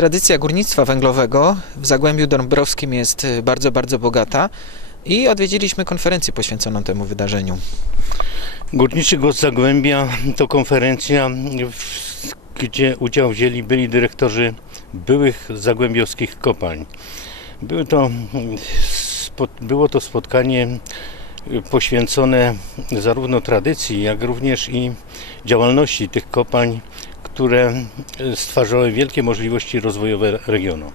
Tradycja górnictwa węglowego w Zagłębiu Dąbrowskim jest y, bardzo, bardzo bogata i odwiedziliśmy konferencję poświęconą temu wydarzeniu. Górniczy Głos Zagłębia to konferencja, gdzie udział wzięli byli dyrektorzy byłych zagłębiowskich kopalń. Były to, było to spotkanie y, poświęcone zarówno tradycji, jak również i działalności tych kopalń, które y, stwarzały wielkie możliwości rozwojowe regionu.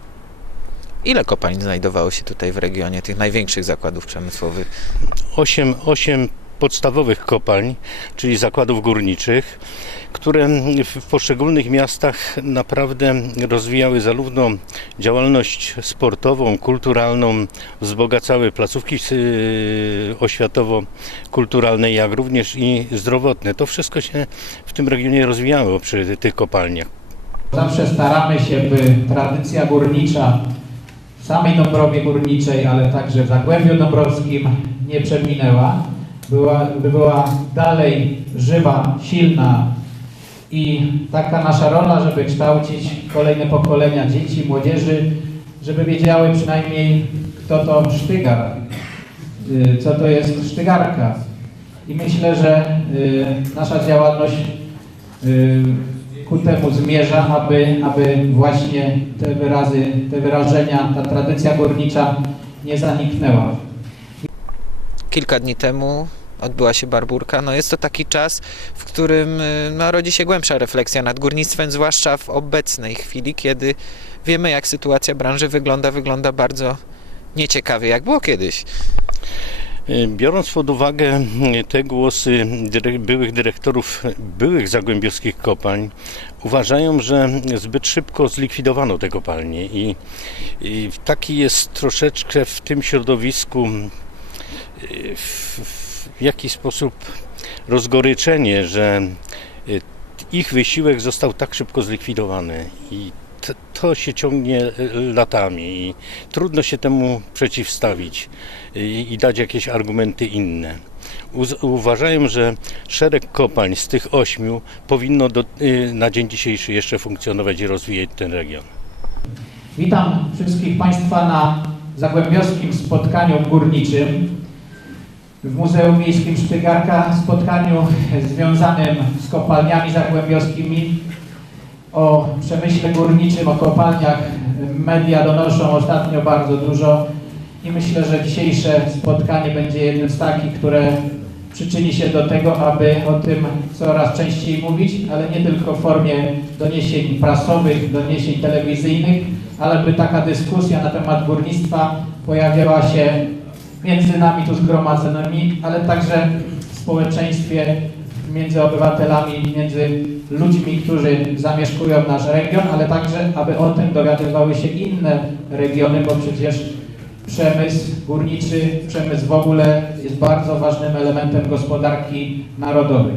Ile kopalń znajdowało się tutaj w regionie, tych największych zakładów przemysłowych? osiem, osiem podstawowych kopalń, czyli zakładów górniczych, które w poszczególnych miastach naprawdę rozwijały zarówno działalność sportową, kulturalną, wzbogacały placówki yy, oświatowo-kulturalne, jak również i zdrowotne. To wszystko się w tym regionie rozwijało przy tych kopalniach. Zawsze staramy się, by tradycja górnicza w samej Dąbrowie Górniczej, ale także w Zagłębiu Dąbrowskim nie przeminęła. Była, by była dalej żywa, silna i taka nasza rola, żeby kształcić kolejne pokolenia dzieci, młodzieży, żeby wiedziały przynajmniej kto to sztygar, y, co to jest sztygarka. I myślę, że y, nasza działalność y, ku temu zmierza, aby, aby właśnie te wyrazy, te wyrażenia, ta tradycja górnicza nie zaniknęła. Kilka dni temu odbyła się barburka. No jest to taki czas, w którym y, no, rodzi się głębsza refleksja nad górnictwem, zwłaszcza w obecnej chwili, kiedy wiemy, jak sytuacja branży wygląda. Wygląda bardzo nieciekawie, jak było kiedyś. Biorąc pod uwagę te głosy dyre- byłych dyrektorów byłych zagłębiowskich kopalń, uważają, że zbyt szybko zlikwidowano te kopalnie i, i taki jest troszeczkę w tym środowisku y, w, jakiś sposób rozgoryczenie, że y, ich wysiłek został tak szybko zlikwidowany i to się ciągnie y, latami i trudno się temu przeciwstawić i, i dać jakieś argumenty inne. Uważają, że szereg kopalń z tych ośmiu powinno do, y, na dzień dzisiejszy jeszcze funkcjonować i rozwijać ten region. Witam wszystkich Państwa na zagłębiowskim spotkaniu górniczym w Muzeum Miejskim Sztygarka, spotkaniu związanym z kopalniami zagłębiowskimi. O przemyśle górniczym, o kopalniach media donoszą ostatnio bardzo dużo i myślę, że dzisiejsze spotkanie będzie jednym z takich, które przyczyni się do tego, aby o tym coraz częściej mówić, ale nie tylko w formie doniesień prasowych, doniesień telewizyjnych, ale by taka dyskusja na temat górnictwa pojawiała się między nami tu zgromadzonymi, ale także w społeczeństwie, między obywatelami, między ludźmi, którzy zamieszkują nasz region, ale także, aby o tym dowiadywały się inne regiony, bo przecież przemysł górniczy, przemysł w ogóle jest bardzo ważnym elementem gospodarki narodowej.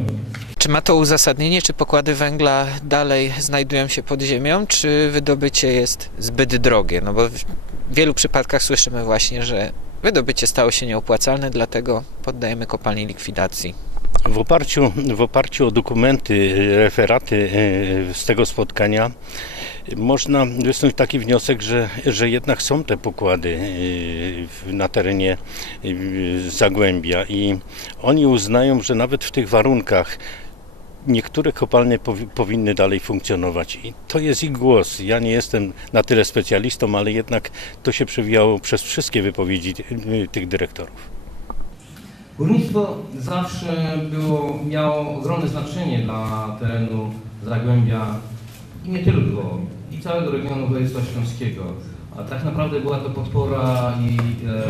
Czy ma to uzasadnienie, czy pokłady węgla dalej znajdują się pod ziemią, czy wydobycie jest zbyt drogie? No bo w wielu przypadkach słyszymy właśnie, że wydobycie stało się nieopłacalne, dlatego poddajemy kopalni likwidacji. W oparciu, w oparciu o dokumenty, referaty e, z tego spotkania można wysnuć taki wniosek, że, że jednak są te pokłady w- na terenie e, Zagłębia i oni uznają, że nawet w tych warunkach niektóre kopalnie powi- powinny dalej funkcjonować. I to jest ich głos. Ja nie jestem na tyle specjalistą, ale jednak to się przewijało przez wszystkie wypowiedzi e, tych dyrektorów. Górnictwo zawsze było, miało ogromne znaczenie dla terenu Zagłębia i nie tylko, i całego regionu województwa śląskiego. A tak naprawdę była to podpora i e,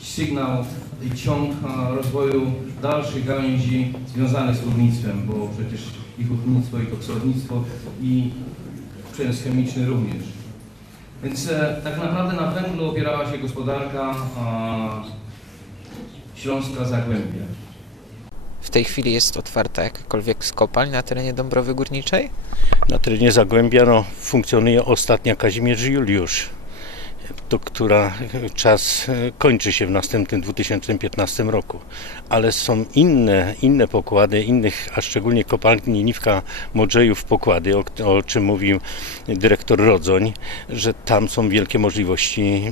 sygnał i ciąg e, rozwoju dalszych gałęzi związanych z górnictwem, bo przecież i hutnictwo, i koksownictwo, i przemysł chemiczny również. Więc e, tak naprawdę na węglu opierała się gospodarka e, Śląska Zagłębia. W tej chwili jest otwarta jakakolwiek z kopalń na terenie Dąbrowy Górniczej? Na terenie Zagłębia no, funkcjonuje ostatnia Kazimierz Juliusz. To która czas e, kończy się w następnym 2015 roku. Ale są inne, inne pokłady, innych, a szczególnie kopalni Niwka Modrzejów pokłady, o, o czym mówił dyrektor Rodzoń, że tam są wielkie możliwości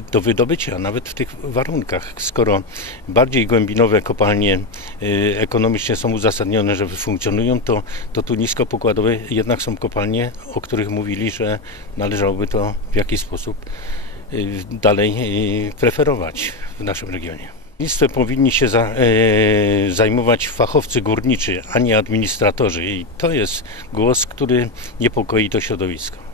e, do wydobycia, nawet w tych warunkach. Skoro bardziej głębinowe kopalnie e, ekonomicznie są uzasadnione, że funkcjonują, to, to tu niskopokładowe jednak są kopalnie, o których mówili, że należałoby to w jakiś sposób y, dalej y, preferować w naszym regionie. Górnictwem powinni się za, e, zajmować fachowcy górniczy, a nie administratorzy. I to jest głos, który niepokoi to środowisko.